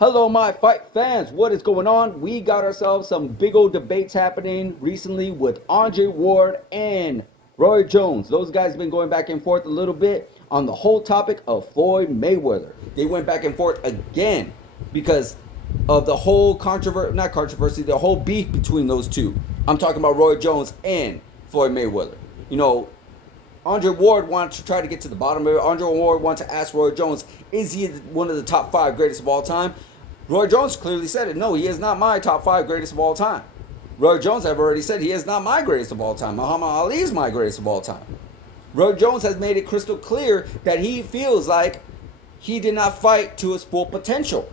Hello, my fight fans. What is going on? We got ourselves some big old debates happening recently with Andre Ward and Roy Jones. Those guys have been going back and forth a little bit on the whole topic of Floyd Mayweather. They went back and forth again because of the whole controversy, the whole beef between those two. I'm talking about Roy Jones and Floyd Mayweather. You know, Andre Ward wanted to try to get to the bottom of it. Andre Ward wanted to ask Roy Jones, is he one of the top five greatest of all time? Roy Jones clearly said it. No, he is not my top five greatest of all time. Roy Jones have already said he is not my greatest of all time. Muhammad Ali is my greatest of all time. Roy Jones has made it crystal clear that he feels like he did not fight to his full potential.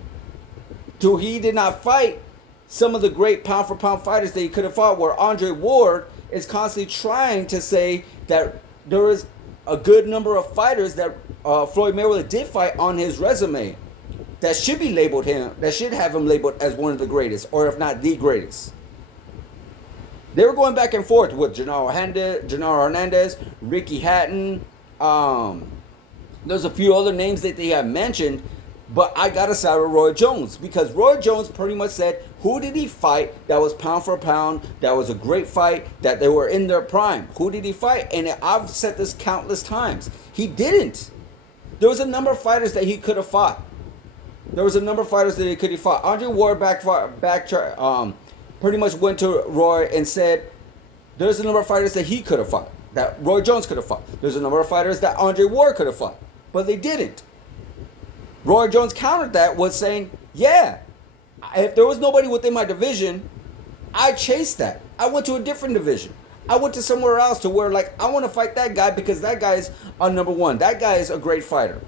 He did not fight some of the great pound for pound fighters that he could have fought, where Andre Ward is constantly trying to say that there is a good number of fighters that Floyd Mayweather did fight on his resume that should be labeled him, that should have him labeled as one of the greatest, or if not the greatest. They were going back and forth with Genaro Hernandez, Ricky Hatton. There's a few other names that they have mentioned, but I gotta side with Roy Jones because Roy Jones pretty much said, who did he fight that was pound for pound, that was a great fight, that they were in their prime? Who did he fight? And I've said this countless times. He didn't. There was a number of fighters that he could have fought. Andre Ward pretty much went to Roy and said, there's a number of fighters that he could have fought, that Roy Jones could have fought. There's a number of fighters that Andre Ward could have fought, but they didn't. Roy Jones countered that with saying, yeah, if there was nobody within my division, I chased that. I went to a different division. I went to somewhere else to where, like, I want to fight that guy because that guy is on number one. That guy is a great fighter.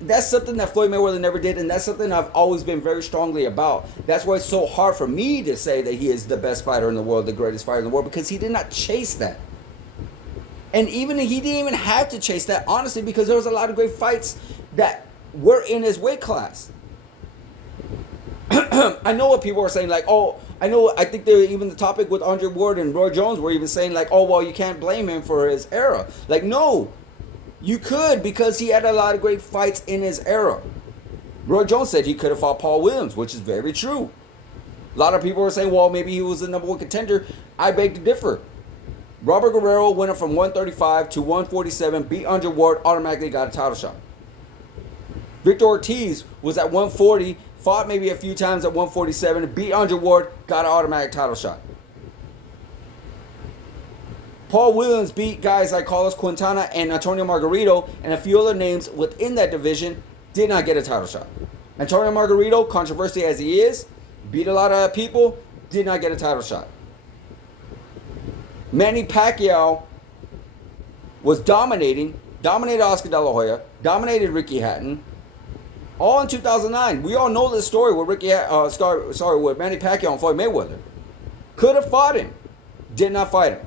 That's something that Floyd Mayweather never did, and that's something I've always been very strongly about. That's why it's so hard for me to say that he is the best fighter in the world, the greatest fighter in the world, because he did not chase that. And he didn't even have to chase that, honestly, because there was a lot of great fights that were in his weight class. I know what people are saying, like, I think they're even the topic with Andre Ward and Roy Jones were even saying, like, oh, well, you can't blame him for his era. Like, no, you could, because he had a lot of great fights in his era. Roy Jones said he could have fought Paul Williams, which is very true. A lot of people are saying, well, maybe he was the number one contender. I beg to differ. Robert Guerrero went up from 135 to 147, beat Andre Ward, automatically got a title shot. Victor Ortiz was at 140, fought maybe a few times at 147, beat Andre Ward, got an automatic title shot. Paul Williams beat guys like Carlos Quintana and Antonio Margarito and a few other names within that division, did not get a title shot. Antonio Margarito, controversial as he is, beat a lot of people, did not get a title shot. Manny Pacquiao was dominated Oscar De La Hoya, dominated Ricky Hatton, all in 2009. We all know this story with with Manny Pacquiao and Floyd Mayweather. Could have fought him, did not fight him.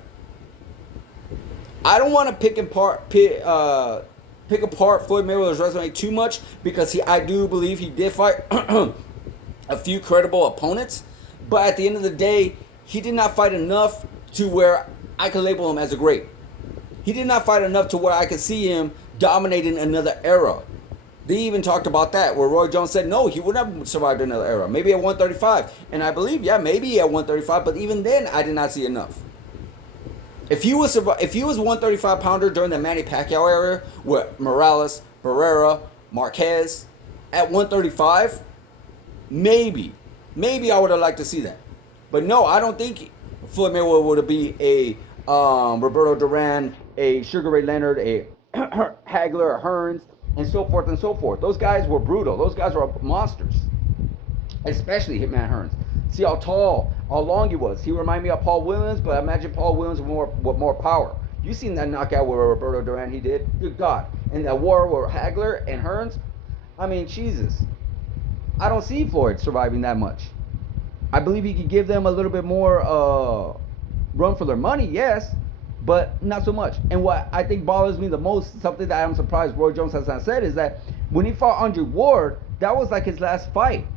I don't want to pick apart Floyd Mayweather's resume too much because I do believe he did fight a few credible opponents, but at the end of the day, he did not fight enough to where I could label him as a great. He did not fight enough to where I could see him dominating another era. They even talked about that, where Roy Jones said, no, he would not have survived another era. Maybe at 135. And I believe, yeah, maybe at 135, but even then, I did not see enough. If he was 135 pounder during the Manny Pacquiao era with Morales, Barrera, Marquez at 135, maybe I would have liked to see that. But no, I don't think Floyd Mayweather would be a Roberto Duran, a Sugar Ray Leonard, a Hagler, a Hearns, and so forth and so forth. Those guys were brutal. Those guys were monsters, especially Hitman Hearns. See how tall, how long he was. He reminded me of Paul Williams, but imagine Paul Williams with more power. You seen that knockout with Roberto Duran he did? Good God. And that war with Hagler and Hearns? I mean, Jesus. I don't see Floyd surviving that much. I believe he could give them a little bit more run for their money, yes, but not so much. And what I think bothers me the most, something that I'm surprised Roy Jones has not said, is that when he fought Andre Ward, that was like his last fight.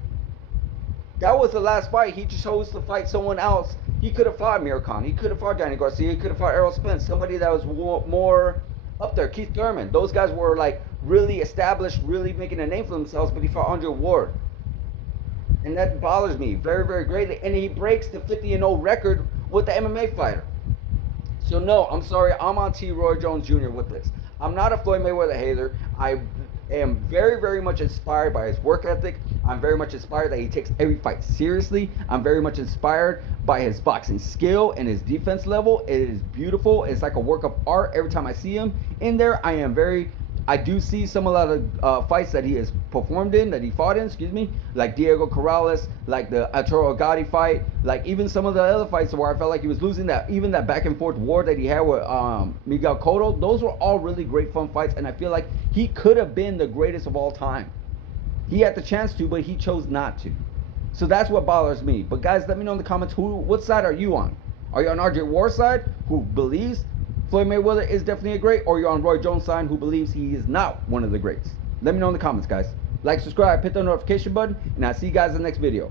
That was the last fight. He chose to fight someone else. He could have fought Amir Khan. He could have fought Danny Garcia. He could have fought Errol Spence. Somebody that was more up there. Keith Thurman. Those guys were like really established, really making a name for themselves, but he fought Andre Ward. And that bothers me very, very greatly. And he breaks the 50-0 record with the MMA fighter. So no, I'm sorry, I'm on T. Roy Jones Jr. with this. I'm not a Floyd Mayweather hater. I am very, very much inspired by his work ethic. I'm very much inspired that he takes every fight seriously. I'm very much inspired by his boxing skill and his defense level. It is beautiful. It's like a work of art every time I see him in there. I do see some a lot of fights that he has performed in, that he fought in, like Diego Corrales, like the Arturo Gatti fight, like even some of the other fights where I felt like he was losing, that even that back and forth war that he had with Miguel Cotto. Those were all really great fun fights, and I feel like he could have been the greatest of all time. He had the chance to, but he chose not to. So that's what bothers me. But guys, let me know in the comments, what side are you on? Are you on RJ Ward's side, who believes Floyd Mayweather is definitely a great, or you're on Roy Jones' side, who believes he is not one of the greats? Let me know in the comments, guys. Like, subscribe, hit the notification button, and I'll see you guys in the next video.